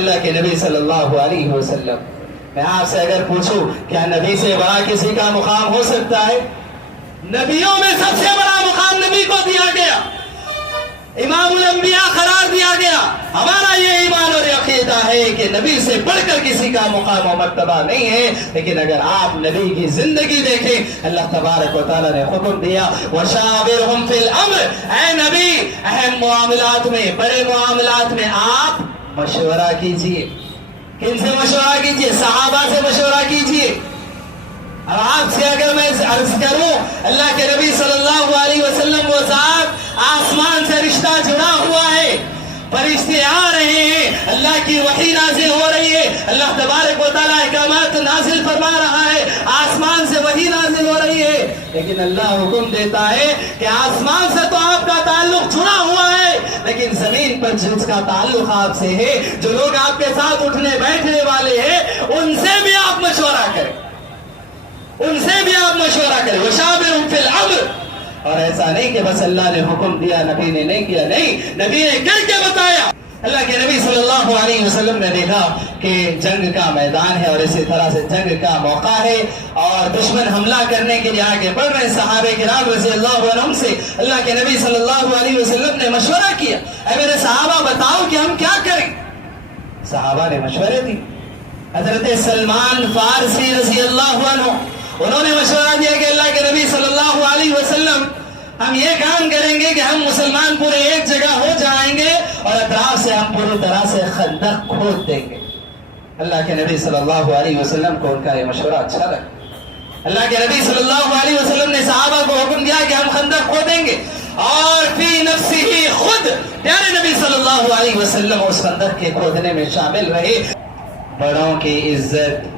اللہ کے نبی صلی اللہ علیہ وسلم، میں آپ سے اگر پوچھوں کیا نبی سے بڑا کسی کا مقام ہو سکتا ہے؟ نبیوں میں سب سے بڑا مقام نبی کو دیا گیا، امام الانبیاء قرار دیا گیا۔ ہمارا یہ ایمان اور عقیدہ ہے کہ نبی سے بڑھ کر کسی کا مقام و مرتبہ نہیں ہے، لیکن اگر آپ نبی کی زندگی دیکھیں، اللہ تبارک و تعالیٰ نے حکم دیا وَشَاوِرْهُمْ فِي الْأَمْرِ، اے نبی اہم معاملات میں، بڑے معاملات میں آپ مشورہ کیجئے۔ کن سے مشورہ کیجئے؟ صحابہ سے مشورہ کیجئے۔ اب آپ سے اگر میں عرض کروں، اللہ کے نبی صلی اللہ علیہ وسلم وہ ذات آسمان سے رشتہ جڑا ہوا ہے، فرشتے آ رہے ہیں، اللہ کی وحی نازل ہو رہی ہے، اللہ تبارک و تعالیٰ احکامات نازل فرما رہا ہے، آسمان سے وحی نازل ہو رہی ہے، لیکن اللہ حکم دیتا ہے کہ آسمان سے تو آپ کا تعلق جڑا ہوا ہے، لیکن زمین پر جس کا تعلق آپ سے ہے، جو لوگ آپ کے ساتھ اٹھنے بیٹھنے والے ہیں، ان سے بھی آپ مشورہ کریں، ان سے بھی آپ مشورہ کریں۔ وَشَاوِرْهُمْ فِي الْأَمْرِ، اور ایسا نہیں کہ بس اللہ نے حکم دیا نبی نے نہیں کیا، نہیں، نبی نے کر کے بتایا۔ اللہ کے نبی صلی اللہ علیہ وسلم نے دیکھا کہ جنگ کا میدان ہے اور اسی طرح سے جنگ کا موقع ہے اور دشمن حملہ کرنے کے لیے آگے بڑھ رہے ہیں، صحابہ کرام رضی اللہ عنہم سے اللہ کے نبی صلی اللہ علیہ وسلم نے مشورہ کیا، اے میرے صحابہ بتاؤ کہ ہم کیا کریں؟ صحابہ نے مشورے دی۔ حضرت سلمان فارسی رضی اللہ عنہ، انہوں نے مشورہ دیا کہ اللہ کے نبی صلی اللہ علیہ وسلم ہم یہ کام کریں گے کہ ہم مسلمان پورے ایک جگہ ہو جائیں گے اور اطراف سے ہم پوری طرح سے خندق کھود دیں گے۔ اللہ کے نبی صلی اللہ علیہ وسلم کو ان کا یہ مشورہ اچھا لگا۔ اللہ کے نبی صلی اللہ علیہ وسلم نے صحابہ کو حکم دیا کہ ہم خندق کھودیں گے، اور فی نفسہ خود پیارے نبی صلی اللہ علیہ وسلم اس خندق کے کھودنے میں شامل رہے۔ بڑوں کی عزت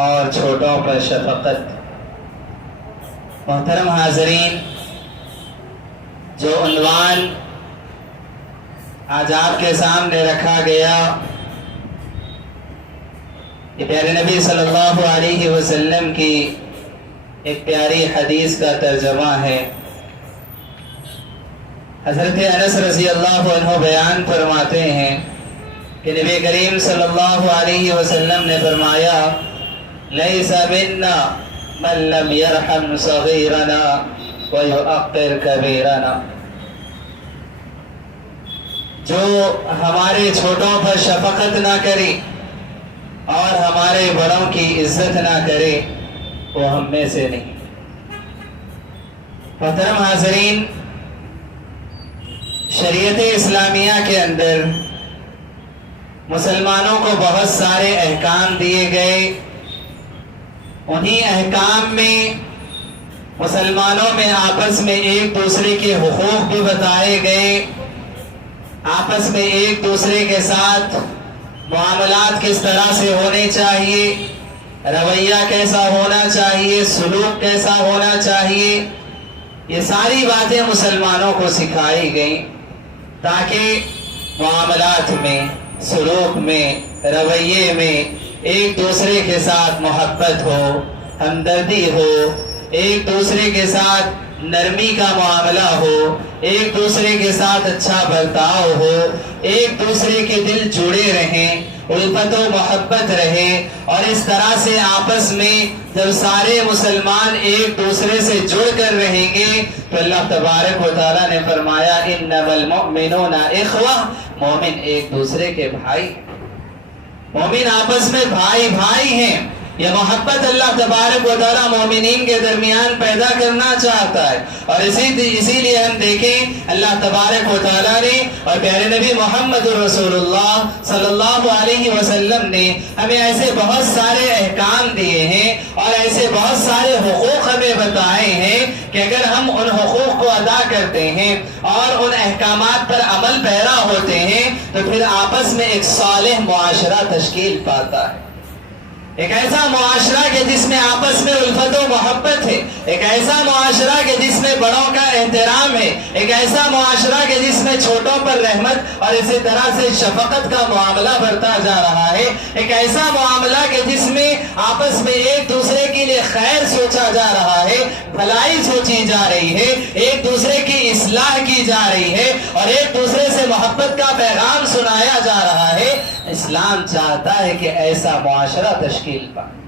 اور چھوٹوں پر شفقت۔ محترم حاضرین، جو عنوان آج آپ کے سامنے رکھا گیا یہ پیارے نبی صلی اللہ علیہ وسلم کی ایک پیاری حدیث کا ترجمہ ہے۔ حضرت انس رضی اللہ عنہ بیان فرماتے ہیں کہ نبی کریم صلی اللہ علیہ وسلم نے فرمایا لیس منا من لم یرحم صغیرنا ویؤقر کبیرنا، جو ہمارے چھوٹوں پر شفقت نہ کرے اور ہمارے بڑوں کی عزت نہ کرے وہ ہم میں سے نہیں۔ محترم حاضرین، شریعت اسلامیہ کے اندر مسلمانوں کو بہت سارے احکام دیے گئے، انہی احکام میں مسلمانوں میں آپس میں ایک دوسرے کے حقوق بھی بتائے گئے، آپس میں ایک دوسرے کے ساتھ معاملات کس طرح سے ہونے چاہیے، رویہ کیسا ہونا چاہیے، سلوک کیسا ہونا چاہیے، یہ ساری باتیں مسلمانوں کو سکھائی گئیں تاکہ معاملات میں، سلوک میں، رویے میں ایک دوسرے کے ساتھ محبت ہو، ہمدردی ہو، ایک دوسرے کے ساتھ نرمی کا معاملہ ہو، ایک دوسرے کے ساتھ اچھا برتاؤ ہو، ایک دوسرے کے دل جڑے رہیں، الفت و محبت رہے، اور اس طرح سے آپس میں جب سارے مسلمان ایک دوسرے سے جڑ کر رہیں گے تو اللہ تبارک و تعالیٰ نے فرمایا انما المؤمنون اخوہ، مومن ایک دوسرے کے بھائی، مومن آپس میں بھائی بھائی ہیں۔ یہ محبت اللہ تبارک و تعالیٰ مومنین کے درمیان پیدا کرنا چاہتا ہے، اور اسی لیے ہم دیکھیں اللہ تبارک و تعالیٰ نے اور پیارے نبی محمد رسول اللہ صلی اللہ علیہ وسلم نے ہمیں ایسے بہت سارے احکام دیے ہیں اور ایسے بہت سارے حقوق ہمیں بتائے ہیں کہ اگر ہم ان حقوق کو ادا کرتے ہیں اور ان احکامات پر عمل پیرا ہوتے ہیں تو پھر آپس میں ایک صالح معاشرہ تشکیل پاتا ہے، ایک ایسا معاشرہ کہ جس میں آپس میں الفت و محبت ہے، ایک ایسا معاشرہ کہ جس میں بڑوں کا احترام ہے، ایک ایسا معاشرہ کہ جس میں چھوٹوں پر رحمت اور اسی طرح سے شفقت کا معاملہ برتا جا رہا ہے، ایک ایسا معاملہ کہ جس میں آپس میں ایک دوسرے کے لیے خیر سوچا جا رہا ہے، بھلائی سوچی جا رہی ہے، ایک دوسرے کی اصلاح کی جا رہی ہے اور ایک دوسرے سے محبت کا پیغام سنایا جا رہا ہے۔ اسلام چاہتا ہے کہ ایسا معاشرہ تشکیل پائے،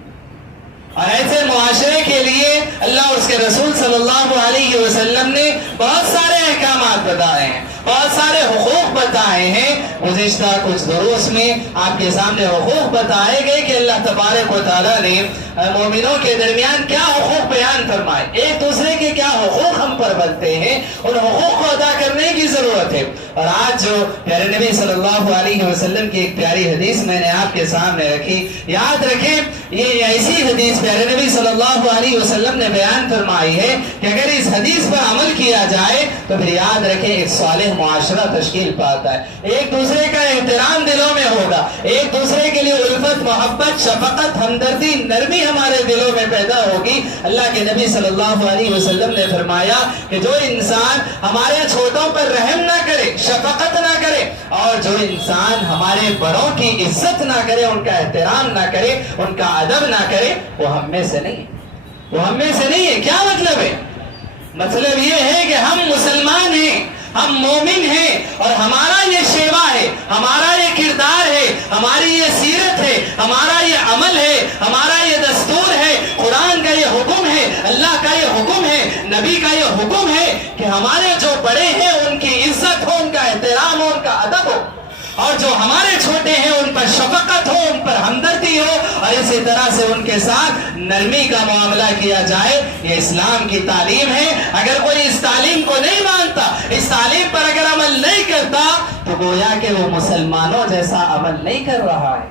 اور ایسے معاشرے کے لیے اللہ اور اس کے رسول صلی اللہ علیہ وسلم نے بہت سارے احکامات بتائے ہیں، بہت سارے حقوق بتائے ہیں۔ گزشتہ کچھ دروس میں آپ کے سامنے حقوق بتائے گئے کہ اللہ تبارک و تعالیٰ نے مومنوں کے درمیان کیا حقوق بیان فرمائے، ایک دوسرے کے کیا حقوق ہم پر بنتے ہیں، ان حقوق کو ادا کرنے کی ضرورت ہے۔ اور آج جو پیارے نبی صلی اللہ علیہ وسلم کی ایک پیاری حدیث میں نے آپ کے سامنے رکھی، یاد رکھیں یہ ایسی حدیث پیارے نبی صلی اللہ علیہ وسلم نے بیان فرمائی ہے کہ اگر اس حدیث پر عمل کیا جائے تو پھر یاد رکھیں ایک صالح معاشرہ تشکیل پاتا ہے، ایک دوسرے کا احترام دلوں میں ہوگا، ایک دوسرے کے لیے الفت، محبت، شفقت، ہمدردی، نرمی ہمارے دلوں میں پیدا ہوگی۔ اللہ کے نبی صلی اللہ علیہ وسلم نے فرمایا کہ جو انسان ہمارے چھوٹوں پر رحم نہ کرے، شفقت نہ کرے، اور جو انسان ہمارے بڑوں کی عزت نہ کرے، ان کا احترام نہ کرے، ان کا ادب نہ کرے، وہ ہم میں سے نہیں ہے، وہ ہم میں سے نہیں ہے۔ کیا مطلب ہے؟ مطلب یہ ہے کہ ہم مسلمان ہیں، ہم مومن ہیں، اور ہمارا یہ شیوا ہے، ہمارا یہ کردار ہے، ہماری یہ سیرت ہے، ہمارا یہ عمل ہے، ہمارا یہ دستور ہے، قرآن کا یہ حکم ہے، اللہ کا یہ حکم ہے، نبی کا یہ حکم ہے کہ ہمارے جو بڑے ہیں ان کی عزت ہو، ان کا احترام ہو، ان کا ادب ہو، اور جو ہمارے چھوٹے ہیں ان پر شفقت ہو، ان پر ہمدردی ہو، اور اسی طرح سے ان کے ساتھ نرمی کا معاملہ کیا جائے۔ یہ اسلام کی تعلیم ہے۔ اگر کوئی اس تعلیم کو نہیں مانتا، اس تعلیم پر اگر عمل نہیں کرتا، تو گویا کہ وہ مسلمانوں جیسا عمل نہیں کر رہا ہے،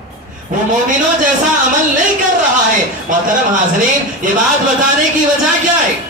وہ مومنوں جیسا عمل نہیں کر رہا ہے۔ محترم حاضرین، یہ بات بتانے کی وجہ کیا ہے؟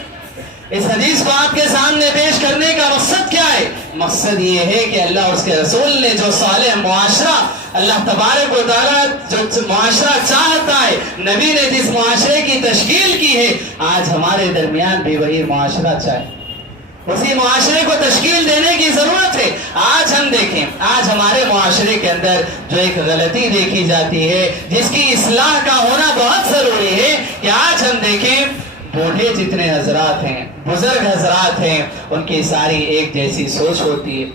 اس حدیث کو آپ کے سامنے پیش کرنے کا مقصد کیا ہے؟ مقصد یہ ہے کہ اللہ اور اس کے رسول نے جو صالح معاشرہ، اللہ تبارک و تعالیٰ جو معاشرہ چاہتا ہے، نبی نے جس معاشرے کی تشکیل کی ہے، آج ہمارے درمیان بھی وہی معاشرہ چاہیے، اسی معاشرے کو تشکیل دینے کی ضرورت ہے۔ آج ہم دیکھیں، آج ہمارے معاشرے کے اندر جو ایک غلطی دیکھی جاتی ہے، جس کی اصلاح کا ہونا بہت ضروری ہے، کہ آج ہم دیکھیں بوڑھے جتنے حضرات ہیں، بزرگ حضرات ہیں، ان کی ساری ایک جیسی سوچ ہوتی ہے،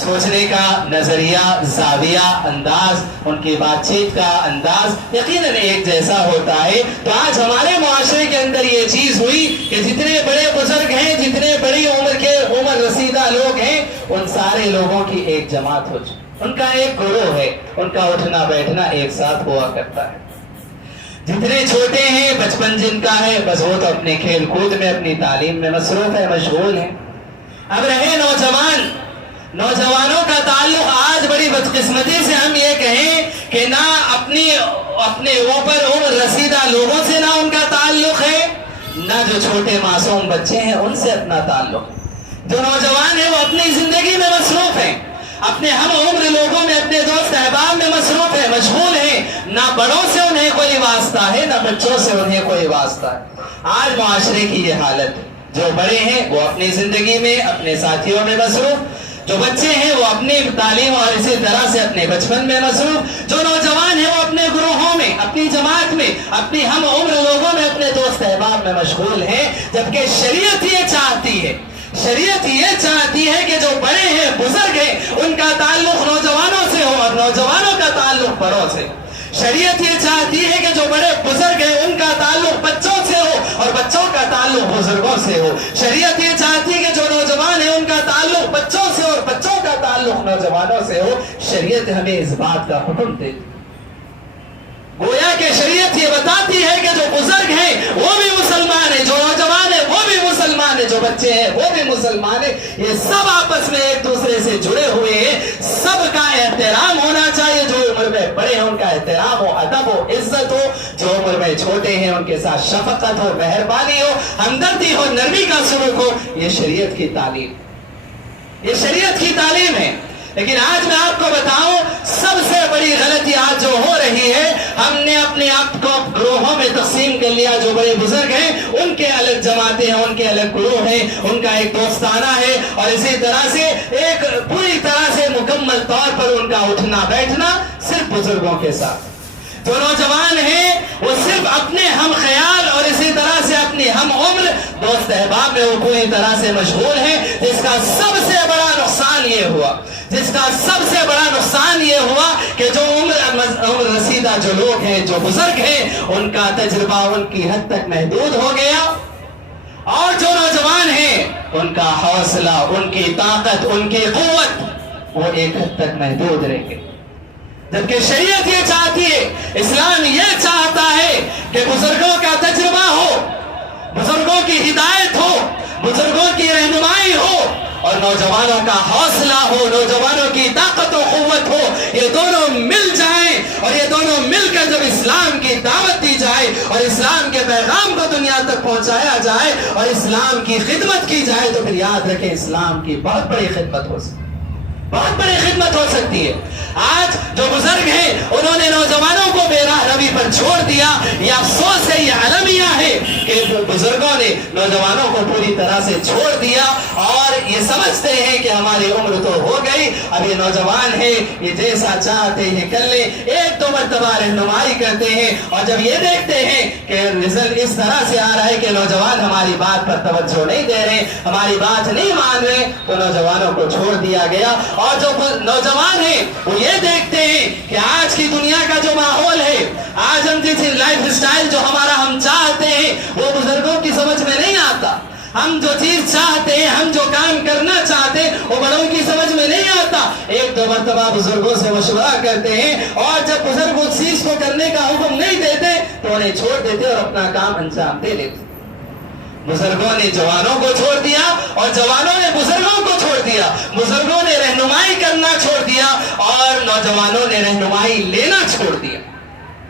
سوچنے کا نظریہ، زاویہ، انداز، ان کی بات چیت کا انداز یقیناً ایک جیسا ہوتا ہے۔ تو آج ہمارے معاشرے کے اندر یہ چیز ہوئی کہ جتنے بڑے بزرگ ہیں، جتنے بڑی عمر رسیدہ لوگ ہیں، ان سارے لوگوں کی ایک جماعت ہو چکی، ان کا ایک گروہ ہے، ان کا اٹھنا بیٹھنا ایک ساتھ ہوا کرتا ہے۔ جتنے چھوٹے ہیں، بچپن جن کا ہے، بس وہ تو اپنے کھیل کود میں، اپنی تعلیم میں مصروف ہے، مشغول ہیں۔ اب رہے نوجوان، نوجوانوں کا تعلق آج بڑی بدقسمتی سے ہم یہ کہیں کہ نہ اپنے اوپر عمر رسیدہ لوگوں سے نہ ان کا تعلق ہے، نہ جو چھوٹے معصوم بچے ہیں ان سے اپنا تعلق۔ جو نوجوان ہیں وہ اپنی زندگی میں مصروف ہیں، اپنے ہم عمر لوگوں میں، اپنے دوست احباب میں مصروف ہیں، مشغول ہیں، نہ بڑوں سے انہیں کوئی واسطہ ہے، نہ بچوں سے انہیں کوئی واسطہ ہے۔ آج معاشرے کی یہ حالت ہے، جو بڑے ہیں وہ اپنی زندگی میں، اپنے ساتھیوں میں مصروف، جو بچے ہیں وہ اپنی تعلیم اور اسی طرح سے اپنے بچپن میں مصروف، جو نوجوان ہیں وہ اپنے گروہوں میں، اپنی جماعت میں، اپنی ہم عمر لوگوں میں، اپنے دوست احباب میں مشغول ہیں۔ جبکہ شریعت یہ چاہتی ہے، شریعت یہ چاہتی ہے کہ جو بڑے ہیں، بزرگ ہیں، ان کا تعلق نوجوانوں سے ہو اور نوجوانوں کا تعلق بڑوں سے۔ شریعت یہ چاہتی ہے کہ جو بڑے بزرگ ہیں ان کا تعلق بچوں سے ہو اور بچوں کا تعلق بزرگوں سے ہو۔ شریعت یہ چاہتی ہے کہ جو نوجوان ہیں ان کا تعلق بچوں سے اور بچوں کا تعلق نوجوانوں سے ہو۔ شریعت ہمیں اس بات کا حکم دیتی، گویا کہ شریعت یہ بتاتی ہے کہ جو بزرگ ہیں وہ بھی مسلمان ہیں، جو نوجوان ہیں وہ بھی مسلمان ہیں، جو بچے ہیں وہ بھی مسلمان ہیں۔ یہ سب آپس میں ایک دوسرے سے جڑے ہوئے ہیں، سب کا احترام ہونا چاہیے۔ جو عمر میں بڑے ہیں ان کا احترام ہو، ادب ہو، عزت ہو، جو عمر میں چھوٹے ہیں ان کے ساتھ شفقت ہو، مہربانی ہو، ہمدردی ہو، نرمی کا سلوک ہو۔ یہ شریعت کی تعلیم، یہ شریعت کی تعلیم ہے۔ لیکن آج میں آپ کو بتاؤں سب سے بڑی غلطی آج جو ہو رہی ہے، ہم نے اپنے آپ کو گروہوں میں تقسیم کر لیا۔ جو بڑے بزرگ ہیں ان کے الگ جماعتیں ہیں، ان کے الگ گروہ ہیں، ان کا ایک دوستانہ ہے، اور اسی طرح سے ایک پوری طرح سے مکمل طور پر ان کا اٹھنا بیٹھنا صرف بزرگوں کے ساتھ۔ جو نوجوان ہیں وہ صرف اپنے ہم خیال اور اسی طرح سے اپنی ہم عمر دوست احباب میں وہ پوری طرح سے مشغول ہیں، جس کا سب سے بڑا نقصان یہ ہوا، جس کا سب سے بڑا نقصان یہ ہوا کہ جو عمر رسیدہ جو لوگ ہیں، جو بزرگ ہیں، ان کا تجربہ ان کی حد تک محدود ہو گیا، اور جو نوجوان ہیں ان کا حوصلہ، ان کی طاقت، ان کی قوت وہ ایک حد تک محدود رہ گئی۔ جبکہ شریعت یہ چاہتی ہے، اسلام یہ چاہتا ہے کہ بزرگوں کا تجربہ ہو، بزرگوں کی ہدایت ہو، بزرگوں کی رہنمائی ہو، اور نوجوانوں کا حوصلہ ہو، نوجوانوں کی طاقت و قوت ہو، یہ دونوں مل جائیں، اور یہ دونوں مل کر جب اسلام کی دعوت دی جائے اور اسلام کے پیغام کو دنیا تک پہنچایا جائے اور اسلام کی خدمت کی جائے، تو پھر یاد رکھیں اسلام کی بہت بڑی خدمت ہو سکتی ہے، بہت بڑی خدمت ہو سکتی ہے۔ آج جو بزرگ ہیں انہوں نے نوجوانوں کو بے راہ روی پر چھوڑ دیا، یہ افسوس ہے، یہ المیہ ہے کہ بزرگوں نے نوجوانوں کو پوری طرح سے چھوڑ دیا، اور یہ سمجھتے ہیں کہ ہماری عمر تو ہو گئی، اب یہ نوجوان ہیں، یہ جیسا چاہتے ہیں کر لیں، ایک دو مرتبہ رہنمائی کرتے ہیں، اور جب یہ دیکھتے ہیں کہ رزلٹ اس طرح سے آ رہا ہے کہ نوجوان ہماری بات پر توجہ نہیں دے رہے، ہماری بات نہیں مان رہے، تو نوجوانوں کو چھوڑ دیا گیا۔ اور جو نوجوان ہیں وہ یہ دیکھتے ہیں کہ آج کی دنیا کا جو ماحول ہے، آج ہم جس لائف سٹائل جو ہمارا ہم چاہتے ہیں وہ بزرگوں کی سمجھ میں نہیں آتا، ہم جو چیز چاہتے ہیں، ہم جو کام کرنا چاہتے ہیں وہ بڑوں کی سمجھ میں نہیں آتا۔ ایک دو مرتبہ بزرگوں سے مشورہ کرتے ہیں، اور جب بزرگ اس چیز کو کرنے کا حکم نہیں دیتے تو انہیں چھوڑ دیتے اور اپنا کام انجام دے لیتے۔ بزرگوں نے جوانوں کو چھوڑ دیا اور جوانوں نے بزرگوں کو چھوڑ دیا، بزرگوں نے رہنمائی کرنا چھوڑ دیا اور نوجوانوں نے رہنمائی لینا چھوڑ دیا۔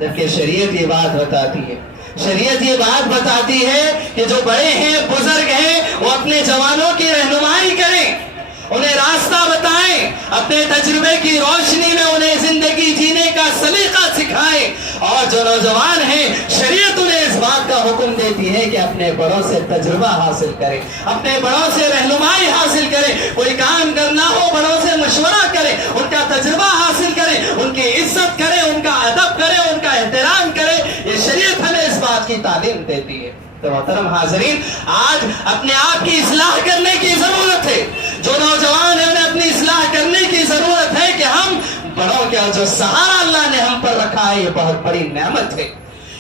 جبکہ شریعت یہ بات بتاتی ہے، شریعت یہ بات بتاتی ہے کہ جو بڑے ہیں، بزرگ ہیں، وہ اپنے جوانوں کی رہنمائی کریں، انہیں راستہ بتائیں، اپنے تجربے کی روشنی میں انہیں زندگی جینے کا سلیقہ سکھائیں، اور جو نوجوان ہیں شریعت انہیں اس بات کا حکم دیتی ہے کہ اپنے بڑوں سے تجربہ حاصل کریں، اپنے بڑوں سے رہنمائی حاصل کریں، کوئی کام کرنا ہو بڑوں سے مشورہ کریں، ان کا تجربہ حاصل کریں، ان کی عزت کریں، ان کا ادب کریں، ان کا احترام کریں۔ یہ شریعت ہمیں اس بات کی تعلیم دیتی ہے۔ تو محترم حاضرین، آج اپنے آپ کی اصلاح کرنے کی ضرورت ہے، جو نوجوان ہیں انہیں اپنی اصلاح کرنے کی ضرورت ہے کہ ہم بڑوں کا جو سہارا اللہ نے ہم پر رکھا ہے یہ بہت بڑی نعمت ہے،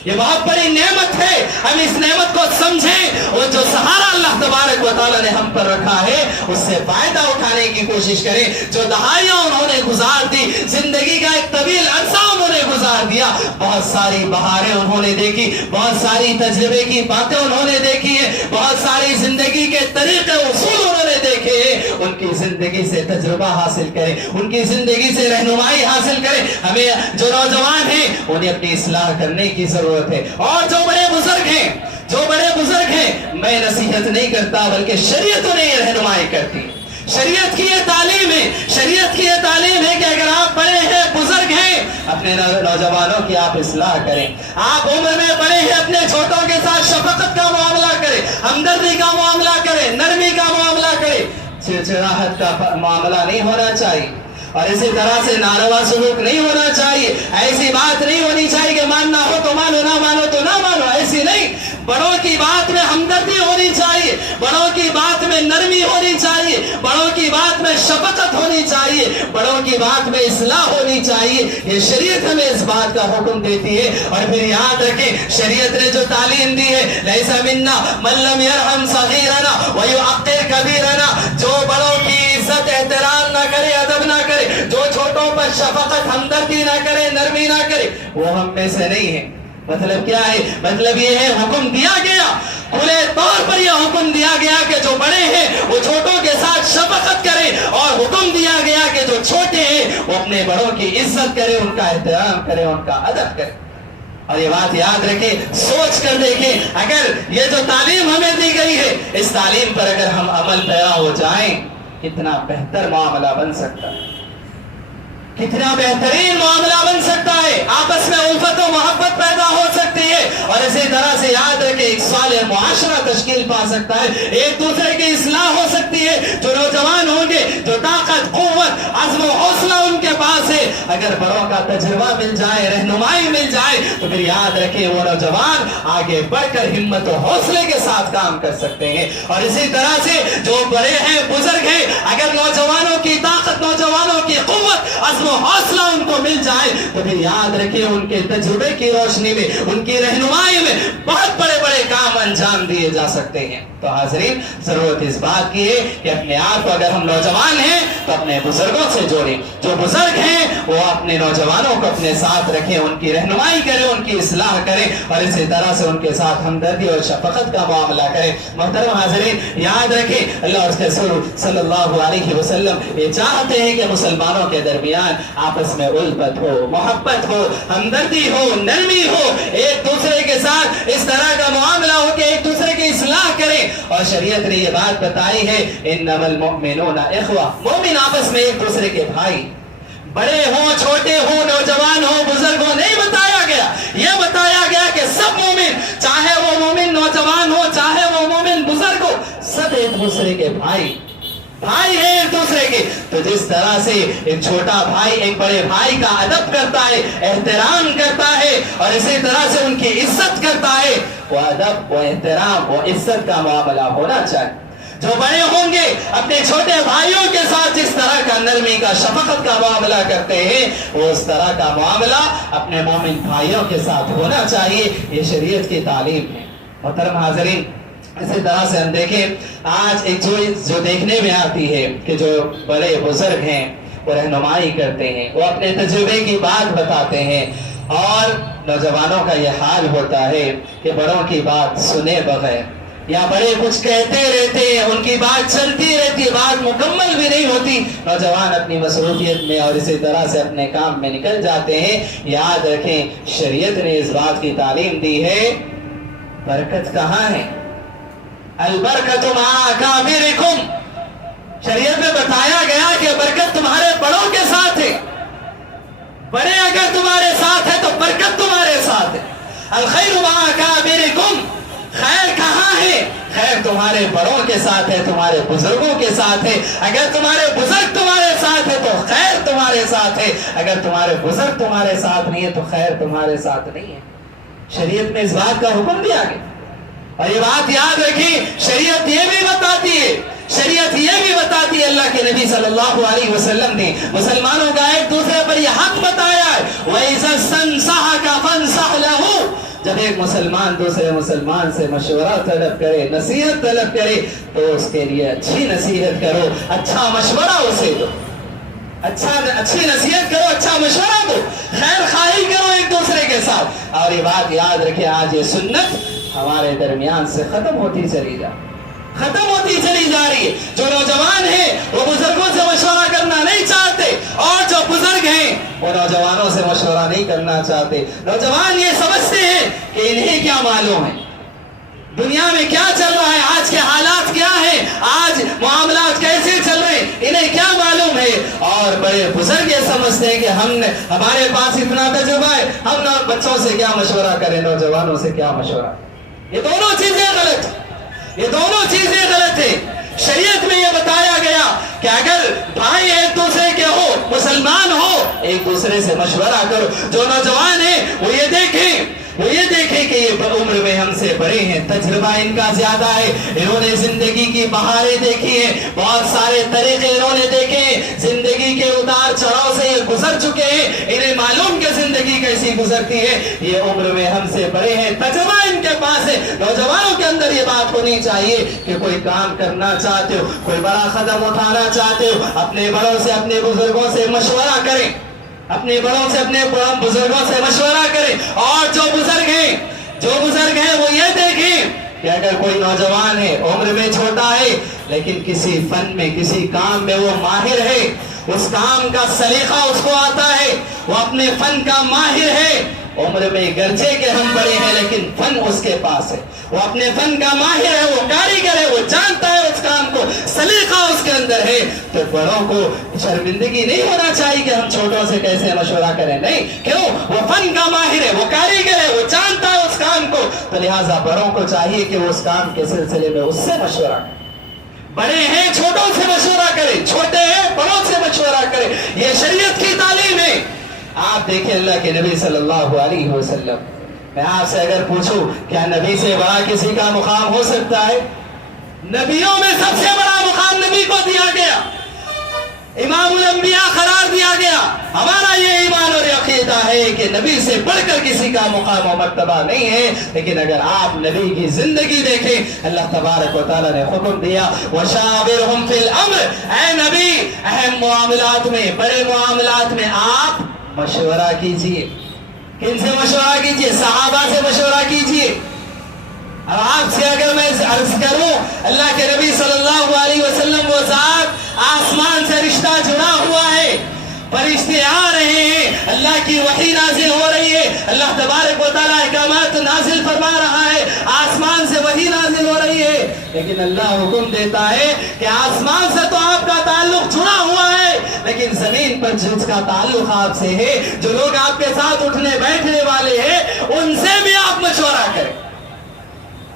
یہ بہت بڑی نعمت ہے، ہم اس نعمت کو سمجھیں، اور جو سہارا اللہ تبارک و تعالیٰ نے ہم پر رکھا ہے اس سے فائدہ اٹھانے کی کوشش کریں۔ جو دہائیاں انہوں نے گزار دی، زندگی کا ایک طویل عرصہ انہوں نے گزار دیا، بہت ساری بہاریں انہوں نے دیکھی، بہت ساری تجربے کی باتیں انہوں نے دیکھی ہیں، بہت ساری زندگی کے طریقے اصول انہوں نے دیکھے ہیں، ان کی زندگی سے تجربہ حاصل کریں، ان کی زندگی سے رہنمائی حاصل کریں۔ ہمیں جو نوجوان ہیں انہیں اپنی اصلاح کرنے کی ضرورت ہے، اور جو بڑے بزرگ ہیں، جو بڑے بزرگ ہیں، میں نصیحت نہیں کرتا بلکہ شریعت انہیں یہ رہنمائی کرتی ہے، شریعت کی یہ تعلیم ہے، شریعت کی یہ تعلیم ہے کہ اگر آپ بڑے ہیں، بزرگ ہیں، اپنے نوجوانوں کی آپ اصلاح کریں، آپ عمر میں بڑے ہیں، اپنے چھوٹوں کے ساتھ شفقت کا معاملہ کریں، ہمدردی کا معاملہ کریں، نرمی کا معاملہ کریں، چڑچڑاہٹ کا معاملہ نہیں ہونا چاہیے، اور اسی طرح سے ناروا سلوک نہیں ہونا چاہیے، ایسی بات نہیں ہونی چاہیے کہ ماننا ہو تو مانو، نہ مانو تو نہ مانو، ایسی نہیں۔ بڑوں کی بات میں ہمدردی ہونی چاہیے، بڑوں کی بات میں نرمی ہونی چاہیے، بڑوں کی بات میں شفقت ہونی چاہیے، بڑوں کی بات میں اصلاح ہونی چاہیے۔ یہ شریعت ہمیں اس بات کا حکم دیتی ہے۔ اور پھر یاد رکھیں شریعت نے جو تعلیم دی ہے، لیس منا من لم یرحم صغیرنا ویعقر کبیرنا، جو بڑوں کی عزت احترام نہ کرے، ادب نہ کرے، جو چھوٹوں پر شفقت ہمدردی نہ کرے، نرمی نہ کرے، وہ ہم میں سے نہیں ہے۔ مطلب کیا ہے؟ مطلب یہ ہے حکم دیا گیا، کھلے طور پر یہ حکم دیا گیا کہ جو بڑے ہیں وہ چھوٹوں کے ساتھ شفقت کریں، اور حکم دیا گیا کہ جو چھوٹے ہیں وہ اپنے بڑوں کی عزت کریں، ان کا احترام کریں، ان کا ادب کریں۔ اور یہ بات یاد رکھیں، سوچ کر دیکھیں، اگر یہ جو تعلیم ہمیں دی گئی ہے اس تعلیم پر اگر ہم عمل پیرا ہو جائیں، کتنا بہتر معاملہ بن سکتا ہے، کتنا بہترین معاملہ بن سکتا ہے، آپس میں الفت و محبت پیدا ہو سکتی ہے، اور اور اسی طرح سے یاد رکھیں ایک صالح معاشرہ تشکیل پا سکتا ہے، ایک دوسرے کی اصلاح ہو سکتی ہے۔ جو نوجوان ہوں گے، جو طاقت، قوت، عزم و حوصلہ ان کے پاس ہے، اگر بڑوں کا تجربہ مل جائے، رہنمائی مل جائے، تو پھر یاد رکھیں وہ نوجوان آگے بڑھ کر ہمت و حوصلے کے ساتھ کام کر سکتے ہیں۔ اور اسی طرح سے جو بڑے ہیں، بزرگ ہیں، اگر نوجوانوں کی طاقت، نوجوانوں کی قوت، عزم و حوصلہ ان کو مل جائے، تو پھر یاد رکھیں ان کے تجربے کی روشنی میں، ان کی رہنمائی میں بہت بڑے بڑے کام انجام دیے جا سکتے ہیں۔ تو حاضرین، ضرورت اس بات کی ہے کہ اپنے آپ کو، اگر ہم نوجوان ہیں تو اپنے بزرگوں سے جوڑیں، جو بزرگ ہیں وہ اپنے نوجوانوں کو اپنے ساتھ رکھیں، ان کی رہنمائی کریں، ان کی اصلاح کریں، اور اسی طرح سے ان کے ساتھ ہمدردی اور شفقت کا معاملہ کریں۔ محترم حاضرین، یاد رکھیں اللہ اور اس کے رسول صلی اللہ علیہ وسلم یہ چاہتے ہیں کہ مسلمانوں کے درمیان آپس میں الفت ہو، محبت ہو، ہمدردی ہو، نرمی ہو، ایک دوسرے کے ساتھ اس طرح کا معاملہ ہو کہ ایک دوسرے کی اصلاح کریں۔ اور شریعت نے یہ بات بتائی ہے، انما المؤمنون اخوہ، مومن آپس میں ایک دوسرے کے بھائی، بڑے ہوں، چھوٹے ہوں، نوجوان ہوں، بزرگ ہوں، نہیں بتایا گیا، یہ بتایا گیا کہ سب مومن، چاہے وہ مومن نوجوان ہو، چاہے وہ مومن بزرگ ہو، سب ایک دوسرے کے بھائی ہیں ایک دوسرے کے۔ تو جس طرح سے ایک چھوٹا بھائی ایک بڑے بھائی کا ادب کرتا ہے، احترام کرتا ہے، اور اسی طرح سے ان کی عزت کرتا ہے، وہ ادب، وہ احترام، وہ عزت کا معاملہ ہونا چاہیے۔ جو بڑے ہوں گے اپنے چھوٹے بھائیوں کے ساتھ جس طرح کا نرمی کا، شفقت کا معاملہ کرتے ہیں، وہ اس طرح کا معاملہ اپنے مومن بھائیوں کے ساتھ ہونا چاہیے۔ یہ شریعت کی تعلیم ہے۔ محترم حاضرین، اسی طرح سے ہم دیکھیں آج ایک جو دیکھنے میں آتی ہے کہ جو بڑے بزرگ ہیں وہ رہنمائی کرتے ہیں، وہ اپنے تجربے کی بات بتاتے ہیں، اور نوجوانوں کا یہ حال ہوتا ہے کہ بڑوں کی بات سنے بغیر، یا بڑے کچھ کہتے رہتے ہیں، ان کی بات چلتی رہتی، بات مکمل بھی نہیں ہوتی، نوجوان اپنی مصروفیت میں اور اسی طرح سے اپنے کام میں نکل جاتے ہیں۔ یاد رکھیں شریعت نے اس بات کی تعلیم دی ہے، برکت کہاں ہے؟ البرکت مع اکابرکم، شریعت میں بتایا گیا کہ برکت تمہارے بڑوں کے ساتھ ہے، بڑے اگر تمہارے ساتھ ہے تو برکت تمہارے ساتھ ہے۔ الخیر مع اکابرکم، خیر کہاں ہے؟ خیر تمہارے بڑوں کے ساتھ ہے، تمہارے بزرگوں کے ساتھ ہے۔ اگر تمہارے بزرگ تمہارے ساتھ ہے تو خیر تمہارے ساتھ ہے، اگر تمہارے بزرگ تمہارے ساتھ نہیں ہے تو خیر تمہارے ساتھ نہیں ہے۔ شریعت میں اس بات کا حکم دیا گیا، اور یہ بات یاد رکھیں، شریعت یہ بھی بتاتی ہے، شریعت یہ بھی بتاتی ہے، اللہ کے نبی صلی اللہ علیہ وسلم نے مسلمانوں کا ایک دوسرے پر یہ حق بتایا ہے، وَإِذَا اسْتَنصَحَكَ فَانصَحْ لَهُ، جب ایک مسلمان دوسرے مسلمان سے مشورہ طلب کرے، نصیحت طلب کرے، تو اس کے لیے اچھی نصیحت کرو، اچھا مشورہ اسے دو، اچھی نصیحت کرو، اچھا مشورہ دو، خیر خواہی کرو ایک دوسرے کے ساتھ۔ اور یہ بات یاد رکھیں، آج یہ سنت ہمارے درمیان سے ختم ہوتی چلی جا رہی ہے۔ جو نوجوان ہیں وہ بزرگوں سے مشورہ کرنا نہیں چاہتے، اور جو بزرگ ہیں وہ نوجوانوں سے مشورہ نہیں کرنا چاہتے۔ نوجوان یہ سمجھتے ہیں کہ انہیں کیا معلوم ہے دنیا میں کیا چل رہا ہے، آج کے حالات کیا ہیں، آج معاملات کیسے چل رہے ہیں، انہیں کیا معلوم ہے۔ اور بڑے بزرگ یہ سمجھتے ہیں کہ ہمارے پاس اتنا تجربہ ہے، ہم بچوں سے کیا مشورہ کریں، نوجوانوں سے کیا مشورہ۔ یہ دونوں چیزیں غلط ہیں۔ شریعت میں یہ بتایا گیا کہ اگر بھائی ایک دوسرے کے ہو، مسلمان ہو، ایک دوسرے سے مشورہ کرو۔ جو نوجوان ہیں وہ یہ دیکھیں کہ یہ عمر میں ہم سے بڑے ہیں، تجربہ ان کا زیادہ ہے، انہوں نے زندگی کی بہاریں دیکھی ہیں، بہت سارے طریقے انہوں نے دیکھے ہیں، زندگی کے اتار چڑھاؤ سے یہ گزر چکے ہیں، انہیں معلوم کہ زندگی کیسی گزرتی ہے، یہ عمر میں ہم سے بڑے ہیں، تجربہ ان کے پاس ہے۔ نوجوانوں کے اندر یہ بات ہونی چاہیے کہ کوئی کام کرنا چاہتے ہو، کوئی بڑا قدم اٹھانا چاہتے ہو، اپنے بڑوں سے، اپنے بزرگوں سے مشورہ کریں، اپنے بڑوں سے، اپنے بزرگوں سے مشورہ کریں۔ اور جو بزرگ ہیں وہ یہ دیکھیں کہ اگر کوئی نوجوان ہے، عمر میں چھوٹا ہے، لیکن کسی فن میں، کسی کام میں وہ ماہر ہے، اس کام کا سلیقہ اس کو آتا ہے، وہ اپنے فن کا ماہر ہے، عمر میں گرچہ کہ ہم بڑے ہیں لیکن فن اس کے پاس ہے، وہ اپنے فن کا ماہر ہے، وہ کاریگر ہے، وہ جانتا ہے اس کام کو، سلیقہ اس کے اندر ہے، تو بڑوں کو شرمندگی نہیں ہونا چاہیے کہ ہم چھوٹوں سے کیسے مشورہ کریں، نہیں، کیوں؟ وہ فن کا ماہر ہے، وہ کاریگر ہے، وہ جانتا ہے اس کام کو، تو لہٰذا بڑوں کو چاہیے کہ وہ اس کام کے سلسلے میں اس سے مشورہ کریں. بڑے ہیں چھوٹوں سے مشورہ کریں, چھوٹے ہیں بڑوں سے مشورہ کریں. یہ شریعت کی تعلیم ہے. آپ دیکھیں اللہ کے نبی صلی اللہ علیہ وسلم, میں آپ سے اگر پوچھوں کیا نبی سے بڑا کسی کا مقام ہو سکتا ہے؟ نبیوں میں سب سے بڑا مقام نبی کو دیا گیا, امام الانبیاء قرار دیا گیا. ہمارا یہ ایمان اور عقیدہ ہے کہ نبی سے بڑھ کر کسی کا مقام و مرتبہ نہیں ہے. لیکن اگر آپ نبی کی زندگی دیکھیں, اللہ تبارک و تعالیٰ نے حکم دیا وَشَاوِرْهُمْ فِي الْأَمْرِ, اے نبی اہم معاملات میں, بڑے معاملات میں آپ مشورہ کیجئے. کن سے مشورہ کیجئے؟ صحابہ سے مشورہ کیجئے. اب آپ سے اگر میں عرض کروں, اللہ کے نبی صلی اللہ علیہ وسلم وہ ذات آسمان سے رشتہ جڑا ہوا ہے, فرشتے آ رہے ہیں, اللہ کی وحی نازل ہو رہی ہے, اللہ تبارک و تعالیٰ احکامات نازل فرما رہا ہے, آسمان سے وحی نازل ہو رہی ہے. لیکن اللہ حکم دیتا ہے کہ آسمان سے تو آپ کا تعلق جڑا ہوا ہے, لیکن زمین پر جس کا تعلق آپ سے ہے, جو لوگ آپ کے ساتھ اٹھنے بیٹھنے والے ہیں, ان سے بھی آپ مشورہ کریں,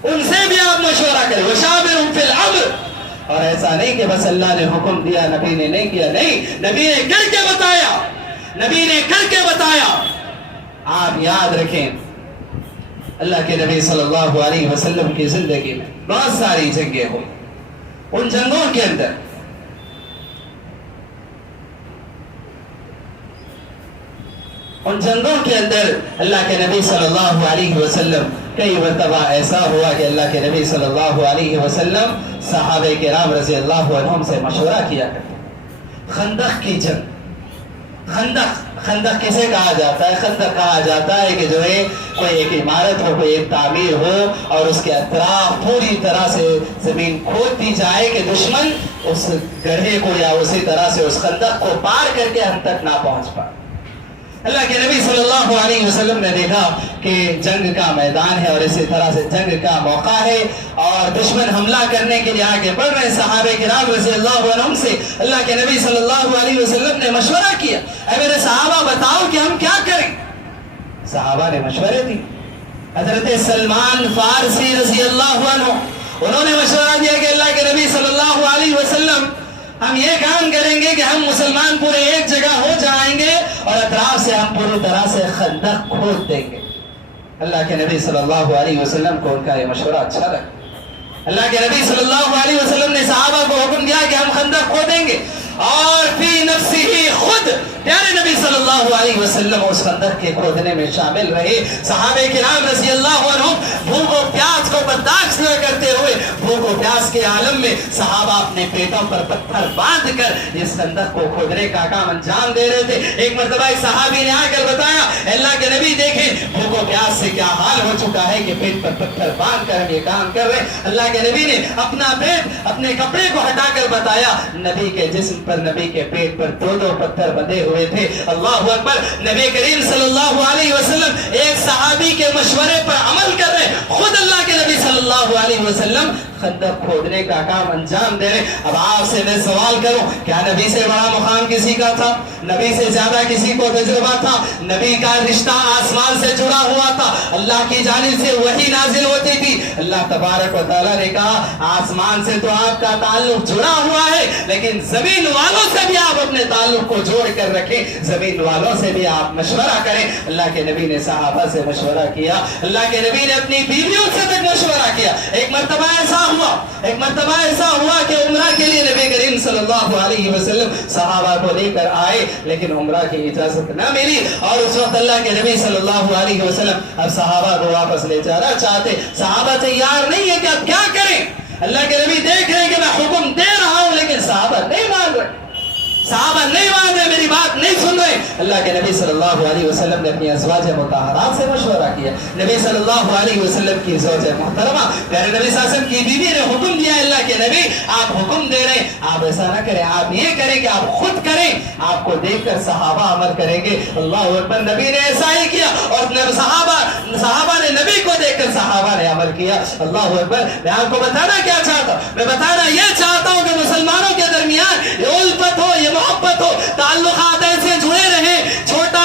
ان سے بھی آپ مشورہ کریں. وَشَاوِرْهُمْ فِي الْأَمْرِ. اور ایسا نہیں کہ بس اللہ نے حکم دیا نبی نے نہیں کیا, نہیں, نبی نے کر کے بتایا, نبی نے کر کے بتایا. آپ یاد رکھیں اللہ کے نبی صلی اللہ علیہ وسلم کی زندگی میں بہت ساری جنگیں ہوئی. ان جنگوں کے اندر اللہ کے نبی صلی اللہ علیہ وسلم کئی مرتبہ ایسا ہوا کہ اللہ کے نبی صلی اللہ علیہ وسلم صحابہ کرام رضی اللہ عنہم سے مشورہ کیا کرتے. خندق کی جنگ, خندق کسے کہا جاتا ہے؟ خندق کہا جاتا ہے کہ جو ہے کوئی ایک عمارت ہو, کوئی ایک تعمیر ہو, اور اس کے اطراف پوری طرح سے زمین کھود دی جائے کہ دشمن اس گڑھے کو یا اسی طرح سے اس خندق کو پار کر کے ہم تک نہ پہنچ پائے. اللہ کے نبی صلی اللہ علیہ وسلم نے دیکھا کہ جنگ کا میدان ہے اور اسی طرح سے جنگ کا موقع ہے اور دشمن حملہ کرنے کے لیے آگے بڑھ رہے. صحابہ کرام رضی اللہ عنہم سے اللہ کے نبی صلی اللہ علیہ وسلم نے مشورہ کیا, اے میرے صحابہ بتاؤ کہ ہم کیا کریں. صحابہ نے مشورے دی. حضرت سلمان فارسی رضی اللہ عنہ, انہوں نے مشورہ دیا کہ اللہ کے نبی صلی اللہ علیہ وسلم ہم یہ کام کریں گے کہ ہم مسلمان پورے ایک جگہ ہو جائیں گے اور اطراف سے ہم پوری طرح سے خندق کھود دیں گے. اللہ کے نبی صلی اللہ علیہ وسلم کو ان کا یہ مشورہ اچھا لگا. اللہ کے نبی صلی اللہ علیہ وسلم نے صحابہ کو حکم دیا کہ ہم خندق کھودیں گے, اور فی نفسی خود پیارے نبی صلی اللہ علیہ وسلم اس خندق کے کھودنے میں شامل رہے. صحابہ کرام رضی اللہ عنہ بھوک و پیاس کو برداشت نہ کرتے ہوئے بھوک و پیاس کے عالم میں صحابہ اپنے پیٹوں پر پتھر باندھ کر اس خندق کو کھودنے کا کام انجام دے رہے تھے. ایک مرتبہ ایک صحابی نے آ کر بتایا, اللہ کے نبی دیکھیں بھوک و پیاس سے کیا حال ہو چکا ہے کہ پیٹ پر پتھر باندھ کر ہم یہ کام کر رہے. اللہ کے نبی نے اپنا پیٹ اپنے کپڑے کو ہٹا کر بتایا, نبی کے جسم پر, نبی کے پیٹ پر دو پتھر بندھے ہوئے تھے. اللہ اکبر. نبی کریم صلی اللہ علیہ وسلم ایک صحابی کے مشورے پر عمل کر رہے, خود اللہ کے نبی صلی اللہ علیہ وسلم خندق کھودنے کا کام انجام دے رہے. اب آپ سے میں سوال کروں, کیا نبی سے بڑا مقام کسی کا تھا؟ نبی سے زیادہ کسی کو تجربہ تھا؟ نبی کا رشتہ آسمان سے جڑا ہوا تھا, اللہ کی جانب سے وحی نازل ہوتی تھی. اللہ تبارک و تعالیٰ نے کہا آسمان سے تو آپ کا تعلق جڑا ہوا ہے, لیکن زمین والوں سے بھی آپ اپنے تعلق کو جوڑ کر رکھیں, زمین والوں سے بھی آپ مشورہ کریں. اللہ کے نبی نے صحابہ سے مشورہ کیا, اللہ کے نبی نے اپنی بیویوں سے تک مشورہ کیا. ایک مرتبہ ایسا ہوا کہ عمرہ کے لیے نبی کریم صلی اللہ علیہ وسلم صحابہ کو لے کر آئے, لیکن عمرہ کی اجازت نہ ملی, اور اس وقت اللہ کے نبی صلی اللہ علیہ وسلم اب صحابہ کو واپس لے جانا چاہتے. صحابہ تیار نہیں ہے کہ اب کیا کریں. اللہ کے نبی دیکھ رہے ہیں کہ میں حکم دے رہا ہوں, لیکن صحابہ نہیں مان رہے, میری بات نہیں سن رہے. اللہ کے نبی صلی اللہ علیہ وسلم نے اپنی ازواج مطہرات سے مشورہ کیا. نبی صلی اللہ علیہ وسلم کی زوج محترمہ پیارے نبی صلی اللہ علیہ وسلم کی بیوی نے حکم دیا, اللہ کے نبی آپ حکم دے رہے ہیں, آپ ایسا نہ کریں, آپ یہ کریں کہ آپ خود کریں, آپ کو دیکھ کر صحابہ عمل کریں گے. اللہ اکبر. نبی نے ایسا ہی کیا, اور صحابہ نے نبی کو دیکھ کر صحابہ نے عمل کیا. اللہ اکبر. میں آپ کو بتانا کیا چاہتا ہوں, میں بتانا یہ چاہتا ہوں کہ مسلمانوں کے درمیان یہ الفت ہو, یہ محبت ہو, تعلقات ایسے جڑے رہیں, چھوٹا